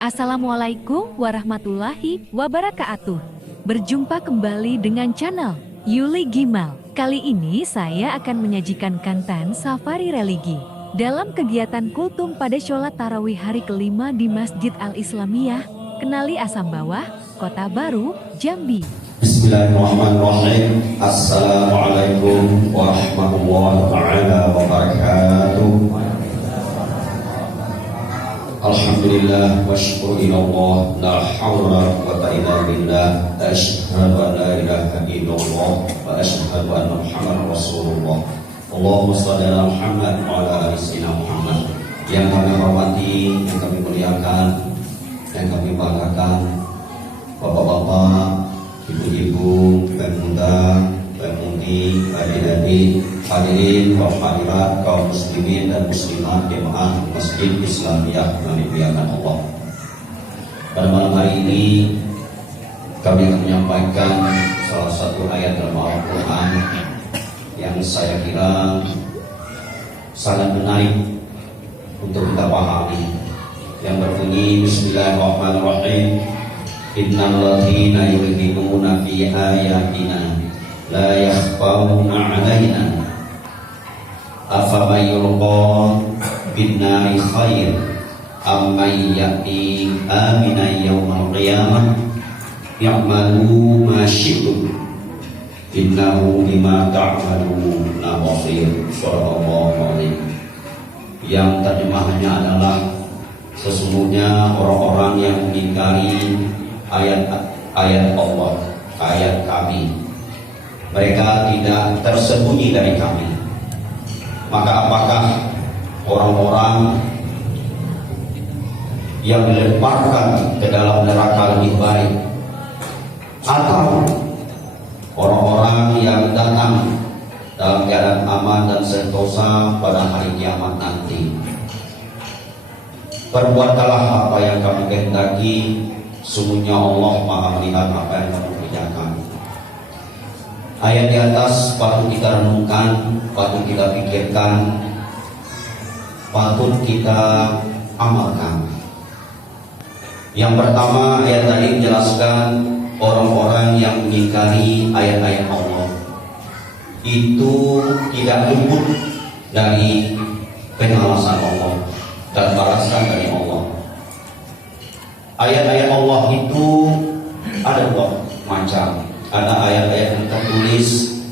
Assalamualaikum warahmatullahi wabarakatuh. Berjumpa kembali dengan channel Yuli Gimal. Kali ini saya akan menyajikan konten safari religi dalam kegiatan kultum pada sholat tarawih hari kelima di Masjid Al-Islamiyah, Kenali Asam Bawah, Kota Baru, Jambi. Bismillahirrahmanirrahim. Assalamualaikum warahmatullahi wabarakatuh. Alhamdulillah wa syukur ilallah, la hawla wa quwwata illa billah, asyhadu an la ilaha illallah wa asyhadu anna Muhammadar Rasulullah. Allahumma shalli ala Muhammad wa ala ali sayyidina Muhammad. Yang kami hormati, yang kami muliakan, yang kami banggakan, bapak-bapak, ibu-ibu, pemuda, pemudi, adik-adik, hadirin wa hadirat kaum muslimin dan muslimat jemaah Masjid Islamiyah yang dimuliakan Allah. Pada malam hari ini kami akan menyampaikan salah satu ayat dalam Al-Quran yang saya kira sangat menarik untuk kita pahami, yang berbunyi Bismillahirrahmanirrahim. Innal ladzina yulhiduna fi ayatina la yakhfawna 'alaina afaman yulqa bin-nari khair amman ya'ti aminan yawmal qiyamah ya'malu ma syi'tum innahu bima ta'maluna basir. Sallallahu alaihi. Yang terjemahannya adalah sesungguhnya orang-orang yang mengingkari ayat-ayat Allah, ayat kami, mereka tidak tersembunyi dari kami. Maka apakah orang-orang yang dilemparkan ke dalam neraka lebih baik, atau orang-orang yang datang dalam keadaan aman dan sentosa pada hari kiamat nanti? Perbuatlah apa yang kamu kehendaki, sungguhnya Allah Maha melihat apa yang kamu kerjakan. Ayat di atas patut kita renungkan, patut kita pikirkan, patut kita amalkan. Yang pertama, ayat tadi menjelaskan orang-orang yang mengingkari ayat-ayat Allah itu tidak luput dari pengawasan Allah dan balasan dari Allah. Ayat-ayat Allah itu ada dua macam. Ada ayat-ayat yang tertulis,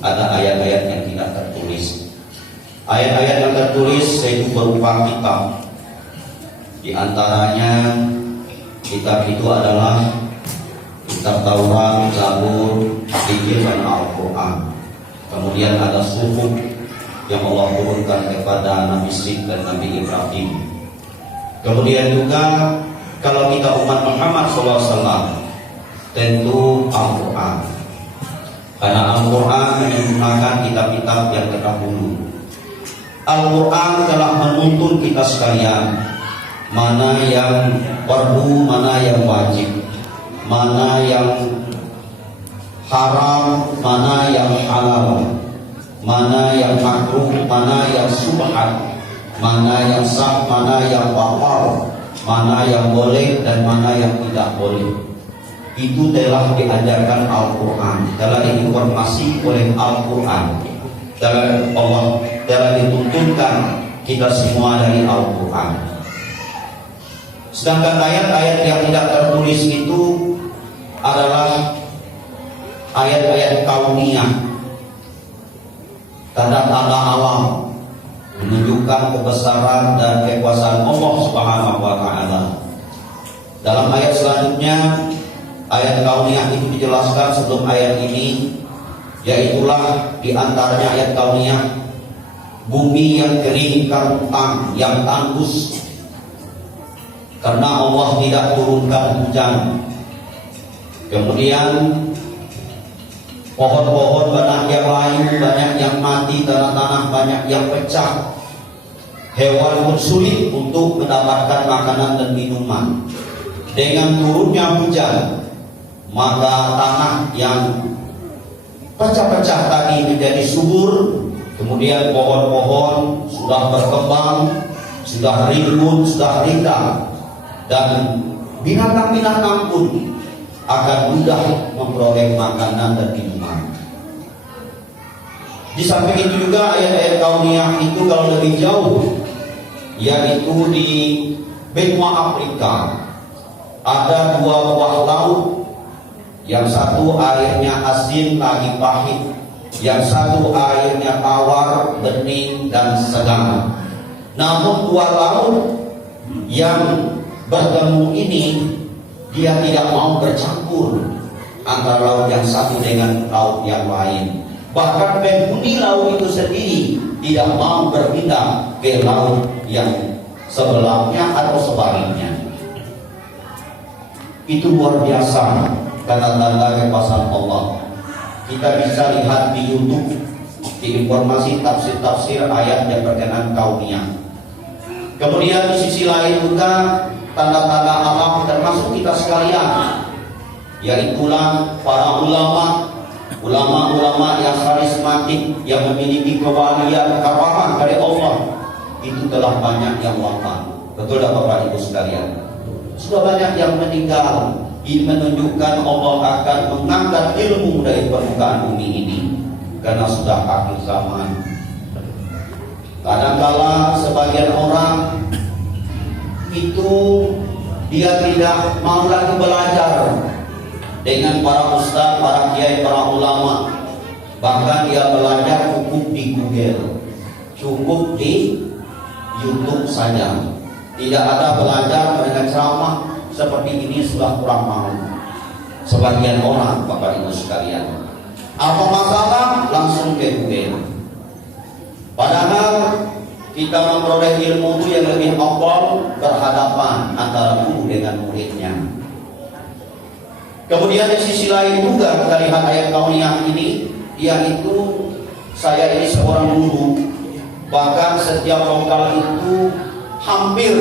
ada ayat-ayat yang tidak tertulis. Ayat-ayat yang tertulis yaitu berupa kitab. Di antaranya kitab itu adalah kitab Taurat, Zabur, Injil dan Al-Quran. Kemudian ada suhuf yang Allah turunkan kepada Nabi Syekh dan Nabi Ibrahim. Kemudian juga kalau kita umat Muhammad SAW, tentu Al-Quran, karena Al-Quran merupakan kitab-kitab yang terdahulu. Al-Quran telah menuntun kita sekalian mana yang perlu, mana yang wajib, mana yang haram, mana yang halal, mana yang makruh, mana yang subhat, mana yang sah, mana yang batal, mana yang boleh dan mana yang tidak boleh. Itu telah diajarkan Al-Quran, telah diinformasi oleh Al-Quran, telah dituntunkan kita semua dari Al-Quran. Sedangkan ayat-ayat yang tidak tertulis itu adalah ayat-ayat kauniyah, tanda-tanda alam menunjukkan kebesaran dan kekuasaan Allah Subhanahu wa Ta'ala. Dalam ayat selanjutnya, ayat kauniyah itu dijelaskan sebelum ayat ini, yaitulah di antaranya ayat kauniyah bumi yang kering kerontang, yang tandus karena Allah tidak turunkan hujan. Kemudian pohon-pohon banyak yang layu, banyak yang mati, tanah-tanah banyak yang pecah. Hewan pun sulit untuk mendapatkan makanan dan minuman. Dengan turunnya hujan, maka tanah yang pecah-pecah tadi menjadi subur. Kemudian pohon-pohon sudah berkembang, sudah rimbun, sudah rindang, dan binatang-binatang pun akan mudah memperoleh makanan dan minuman. Di samping itu juga ayat-ayat kauniyah itu kalau lebih jauh, yaitu di benua Afrika ada dua buah laut, yang satu airnya asin lagi pahit, yang satu airnya tawar, bening dan segar. Namun dua laut yang bertemu ini dia tidak mau bercampur antara laut yang satu dengan laut yang lain. Bahkan penghuni laut itu sendiri tidak mau berpindah ke laut yang sebelahnya atau sebaliknya. Itu luar biasa tanda-tanda kekuasaan Allah. Kita bisa lihat di YouTube, di informasi tafsir-tafsir ayat yang berkenaan kauniyah. Kemudian di sisi lain juga tanda-tanda alam termasuk kita sekalian, yaitulah para ulama yang karismatik, yang memiliki kewalian karamat dari Allah, itu telah banyak yang wafat. Betul tak Bapak Ibu sekalian? Sudah banyak yang meninggal. Ini menunjukkan Allah akan mengangkat ilmu dari permukaan bumi ini karena sudah akhir zaman. Kadangkala sebagian orang itu dia tidak mau lagi belajar dengan para ustaz, para kiai, para ulama. Bahkan dia belajar cukup di Google, cukup di YouTube saja. Tidak ada belajar dengan ceramah seperti ini, sudah kurang mau. Sebagian orang, Bapak Ibu sekalian, apa masalah langsung ke Google. Padahal kita memperoleh ilmu itu yang lebih afdal berhadapan antara guru dengan muridnya. Kemudian di sisi lain juga kita lihat ayat kauniyah ini, yaitu saya ini seorang guru, bahkan setiap lokal itu hampir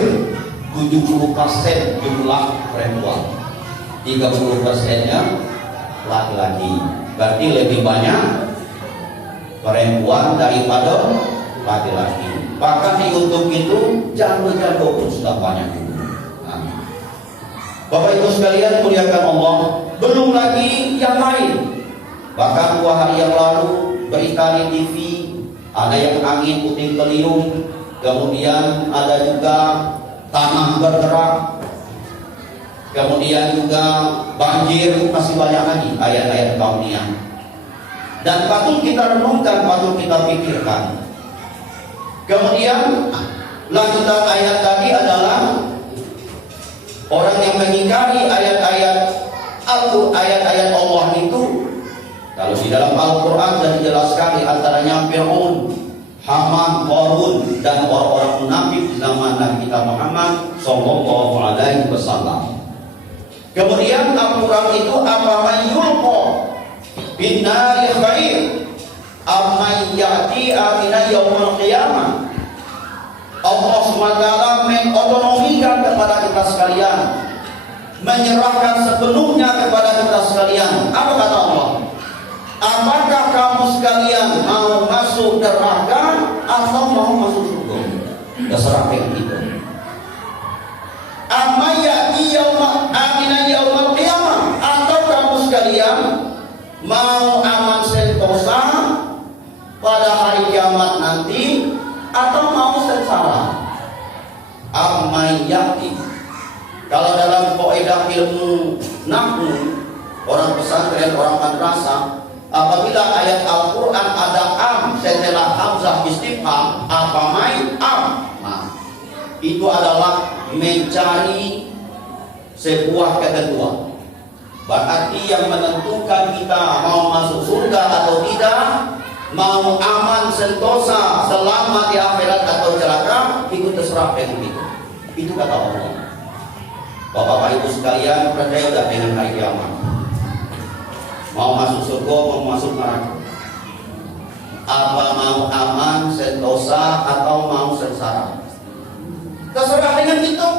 70% jumlah perempuan, 30%-nya laki-laki. Berarti lebih banyak perempuan daripada laki-laki. Bahkan di YouTube itu jago-jago pun sudah banyak. Bapak Ibu sekalian muliakan Allah, belum lagi yang lain. Bahkan 2 hari yang lalu berita di TV ada yang angin puting beliung, kemudian ada juga tanah bergerak, kemudian juga banjir, masih banyak lagi ayat-ayat kauniyah. Dan patut kita renungkan, patut kita pikirkan. Kemudian lanjutan ayat tadi adalah orang yang mengingkari ayat-ayat Allah itu, kalau di dalam Al-Quran sudah dijelaskan di antaranya Fir'aun, Haman, Qarun, dan orang-orang munafik di zaman Nabi kita Muhammad sallallahu alaihi wasallam. Kemudian Al-Quran itu apa yulqa binnari khair amma ya'ti amina yaumil qiyamah. Allah SWT mengotonomikan kepada kita sekalian, menyerahkan sepenuhnya kepada kita sekalian. Apa kata Allah? Apakah kamu sekalian mau masuk neraka atau mau masuk surga? Terserah itu. Amma ya'ti amina yaumil qiyamah, atau kamu sekalian mau aman sentosa pada hari kiamat nanti, atau mau sengsara. Ammayati. Kalau dalam kaidah ilmu nahwu, orang pesantren, orang madrasah, apabila ayat Al-Quran ada am setelah hamzah istifham, apa main am, nah, itu adalah mencari sebuah ketentuan. Berarti yang menentukan kita mau masuk surga atau tidak, mau aman sentosa selamat di akhirat atau celaka, itu terserah dengan itu. Itu kata Allah. Bapak Ibu sekalian, percaya tidak dengan hari kiamat? Mau masuk surga, mau masuk neraka? Apa mau aman sentosa atau mau sengsara? Terserah dengan itu.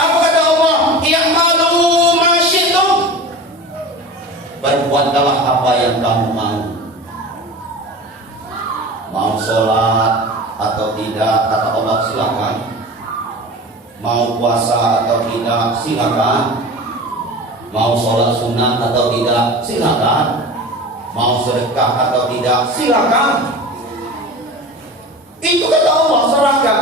Apa kata Allah? I'malu ma syi'tum. Berbuatlah apa yang kamu mau. Mau sholat atau tidak, kata Allah silakan. Mau puasa atau tidak, silakan. Mau sholat sunat atau tidak, silakan. Mau sedekah atau tidak, silakan. Itu kata Allah, serahkan.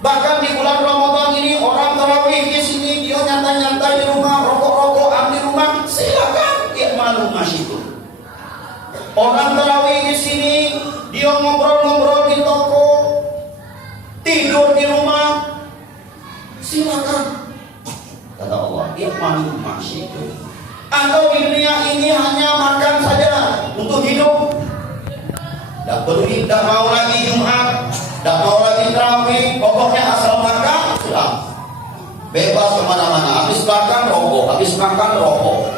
Bahkan di bulan Ramadan ini orang tarawih di sini, dia nyantai-nyantai di rumah, rokok-rokokan di rumah, silakan. Ya malu masih itu. Orang tarawih di sini, dia ngobrol-ngobrol di toko, tidur di rumah, silakan. Kata Allah, dia malu masih itu. Atau di dunia ini hanya makan saja untuk hidup. Tak perlu, tak mau lagi Jumat, tak mau lagi tarawih, pokoknya asal makan sudah. Bebas kemana-mana, habis makan rokok,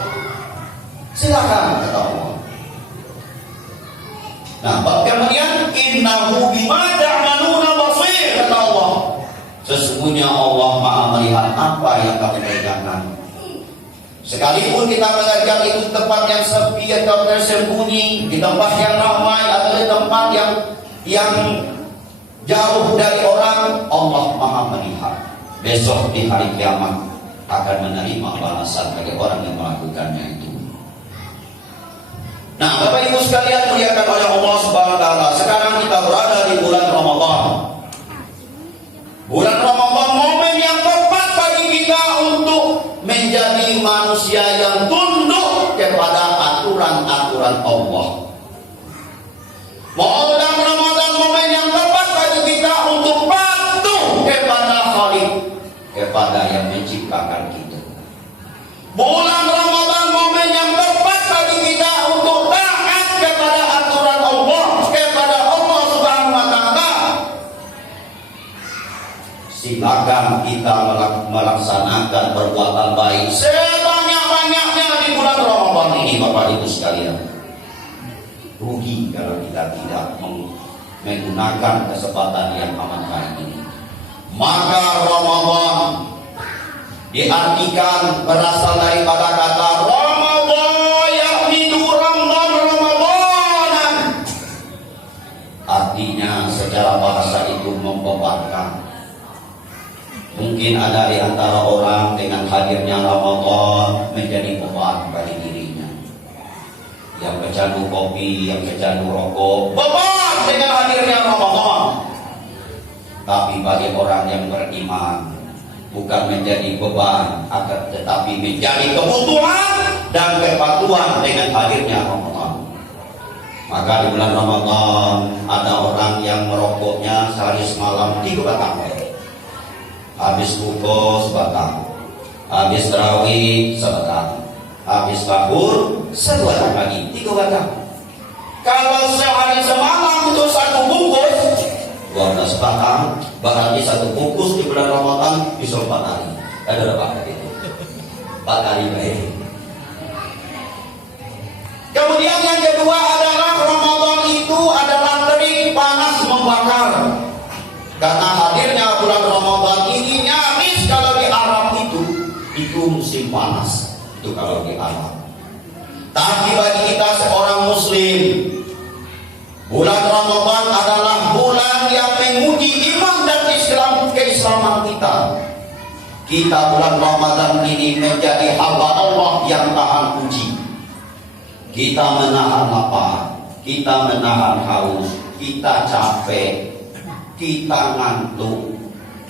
silakan kata Allah. Nah, kemudian innahu bima ta'maluna basir, kata Allah. Sesungguhnya Allah Maha melihat apa yang kamu kerjakan. Sekalipun kita mengajar itu tempat yang sepi atau tersembunyi, di tempat yang ramai atau di tempat yang jauh dari orang, Allah Maha melihat. Besok di hari kiamat akan menerima balasan bagi orang yang melakukannya itu. Nah, Bapak Ibu sekalian muliakan oleh Allah Subhanahu wa taala, sekarang kita berada di bulan Ramadan. Bulan Ramadan momen yang tepat bagi kita untuk menjadi manusia yang tunduk kepada aturan-aturan Allah. Bulan Ramadan momen yang tepat bagi kita untuk patuh kepada Khalik, kepada yang menciptakan kita. Bulan Ramadan momen yang tepat bagi kita untuk taat kepada aturan Allah, kepada Allah Subhanahu wa taala. Silakan kita melaksanakan perbuatan baik sebanyak-banyaknya di bulan Ramadan ini, Bapak Ibu sekalian. Rugi kalau kita tidak menggunakan kesempatan yang amat baik ini. Maka Ramadan diartikan berasal daripada kata Ramadan, yakni Ramadan. Artinya secara bahasa itu membebankan. Mungkin ada di antara orang dengan hadirnya Ramadan menjadi beban bagi dirinya. Yang pecandu kopi, yang pecandu rokok, beban dengan hadirnya Ramadan. Tapi bagi orang yang beriman, bukan menjadi beban, akan tetapi menjadi kebutuhan dan kepatuhan dengan hadirnya Ramadan. Maka di bulan Ramadan ada orang yang merokoknya sehari semalam 3 batang. Habis buka sebatang, habis tarawih sebatang, habis sahur 1 batang lagi, 3 batang. Kalau sehari semalam itu 1 bungkus, 12 batang, berarti 1 bungkus di bulan Ramadan bisa 4 hari. Ada berapa kali itu? 4 hari baik. Kemudian yang kedua adalah Ramadan itu adalah terik panas membakar. Karena hadirnya bulan Ramadan ini nyaris kalau di Arab itu musim panas. Itu kalau di Arab. Tapi bagi kita seorang muslim, bulan Ramadan adalah bulan yang menguji iman dan keislaman kita. Kita bulan Ramadan ini menjadi hamba Allah yang tahan uji. Kita menahan lapar, kita menahan haus, kita capek, kita ngantuk,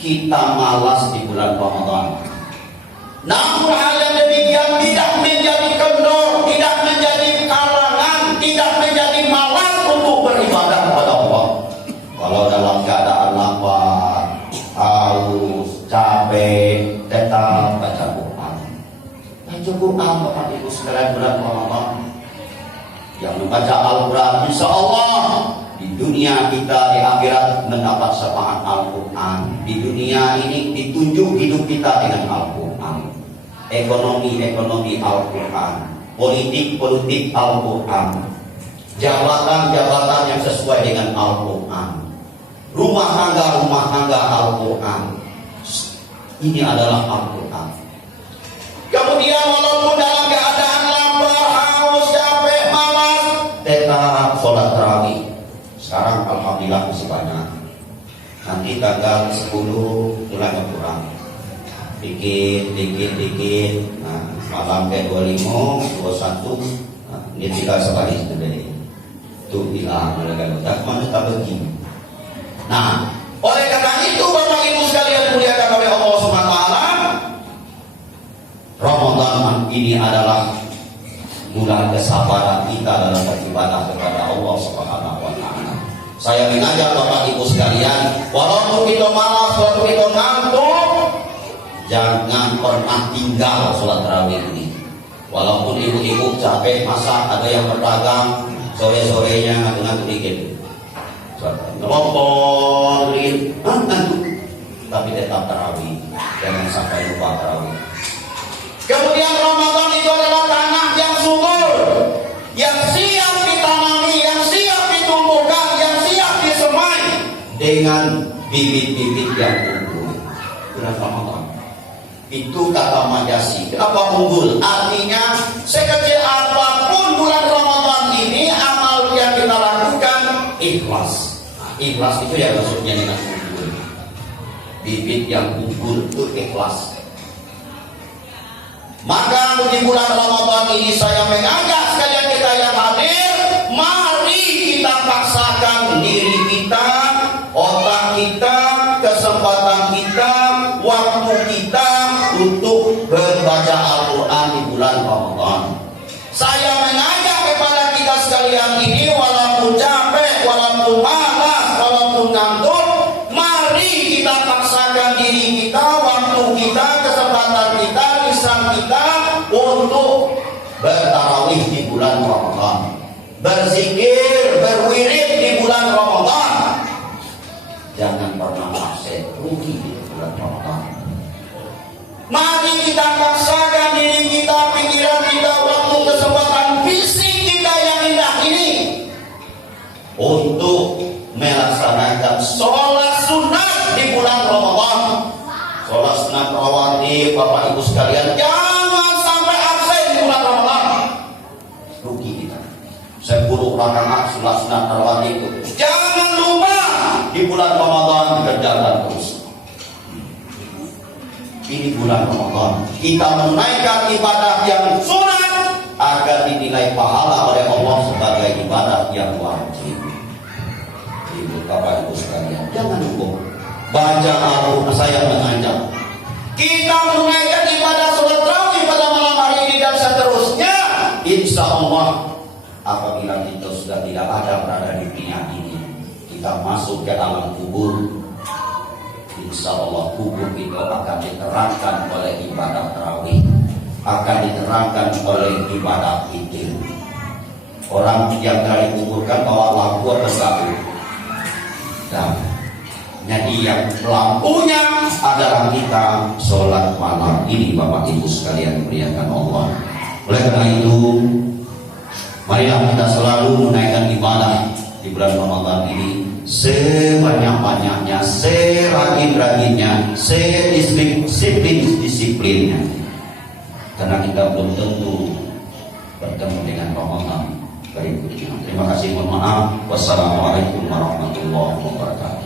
kita malas di bulan Ramadan. Namun hal yang demikian tidak menjadi kendor, tidak menjadi kalangan, tidak menjadi malas untuk beribadah kepada Allah. Kalau dalam keadaan lapar, haus, capek, tetap baca Quran. Baca Quran Bapak Ibu sekalian bulan Ramadan. Yang membaca Al-Quran, insya Allah di dunia kita, di akhirat mendapat syafaat Al-Quran. Di dunia ini ditunjuk hidup kita dengan Al-Quran. Ekonomi Al-Quran, politik Al-Quran, jabatan yang sesuai dengan Al-Quran, rumah tangga Al-Quran. Ini adalah Al-Quran. Kemudian walaupun dalam keadaan lapar, haus, capek, malas, tetap sholat tarawih. Sekarang alhamdulillah masih banyak. Nanti tanggal 10 mulai berkurang. dikit. Nah, malam ke 25, 21, nah, ini tinggal sekali sendiri. Itu hilang oleh tak mana tak begini. Nah, oleh karena itu Bapak Ibu sekalian dimuliakan oleh Allah Subhanahu wa taala, Ramadan ini adalah bulan kesabaran kita dalam beribadah kepada Allah Subhanahu wa taala. Saya mengajak Bapak Ibu sekalian, walaupun kita malas, walaupun kita ngantuk, jangan pernah tinggal sholat tarawih ini. Walaupun ibu-ibu capek masak, ada yang berdagang, sore-sorenya ngantuk-ngantuk dikit. Ngelompok, ngantuk, tapi tetap tarawih. Jangan sampai lupa tarawih. Kemudian Ramadan itu adalah tanah yang subur, yang siap ditanami, yang siap ditumbuhkan, yang siap disemai dengan bibit-bibit yang unggul. Bulan Ramadan itu kata Majasi. Kenapa unggul? Artinya sekecil apapun bulan Ramadan ini, amal yang kita lakukan ikhlas. Nah, ikhlas itu yang maksudnya dengan unggul. Bibit yang unggul itu ikhlas. Maka di bulan Ramadan ini saya mengajak sekalian kita yang hadir, mari kita paksakan diri kita, otak kita, kesempatan kita, waktu kita untuk membaca Al-Quran di bulan Ramadan. Saya mengajak kepada kita sekalian ini, walaupun capek, walaupun malas, walaupun ngantuk, mari kita paksakan diri kita, waktu kita, kesempatan kita, lisan kita untuk bertarawih di bulan Ramadan, berzikir, berwirid di bulan Ramadan. Jangan pernah merasa rugi di bulan Ramadan. Mari kita paksakan diri kita, pikiran kita, waktu, kesempatan, fisik kita yang indah ini untuk melaksanakan sholat sunat di bulan Ramadan. Sholat sunat rawatib, Bapak Ibu sekalian, jangan sampai absen di bulan Ramadan. Rugi kita. 10 rakaat sholat sunat rawatib itu jangan lupa di bulan Ramadan dikerjakan terus. Ini bulan Ramadan kita menunaikan ibadah yang sunat agar dinilai pahala oleh Allah sebagai ibadah yang wajib. Ibu Bapak Ibu sekalian, jangan lupa baca Al-Quran. Saya mengajak kita menunaikan ibadah sholat tarawih pada malam hari ini dan seterusnya. Insya Allah apabila kita sudah tidak ada berada di dunia ini, kita masuk ke alam kubur, insya Allah kubur itu akan diterangkan oleh ibadah tarawih, akan diterangkan oleh ibadah witir. Orang yang dari kuburkan bawa lampu atau sabun, dan jadi yang lampunya adalah kita sholat malam ini, Bapak Ibu sekalian dimuliakan Allah. Oleh karena itu, marilah kita selalu menaikkan ibadah di bulan Ramadan ini sebanyak-banyaknya, serajin-rajinnya, sedisiplin-disiplinnya. Karena kita belum tentu bertemu dengan Ramadan berikutnya. Terima kasih, mohon maaf. Wassalamualaikum warahmatullahi wabarakatuh.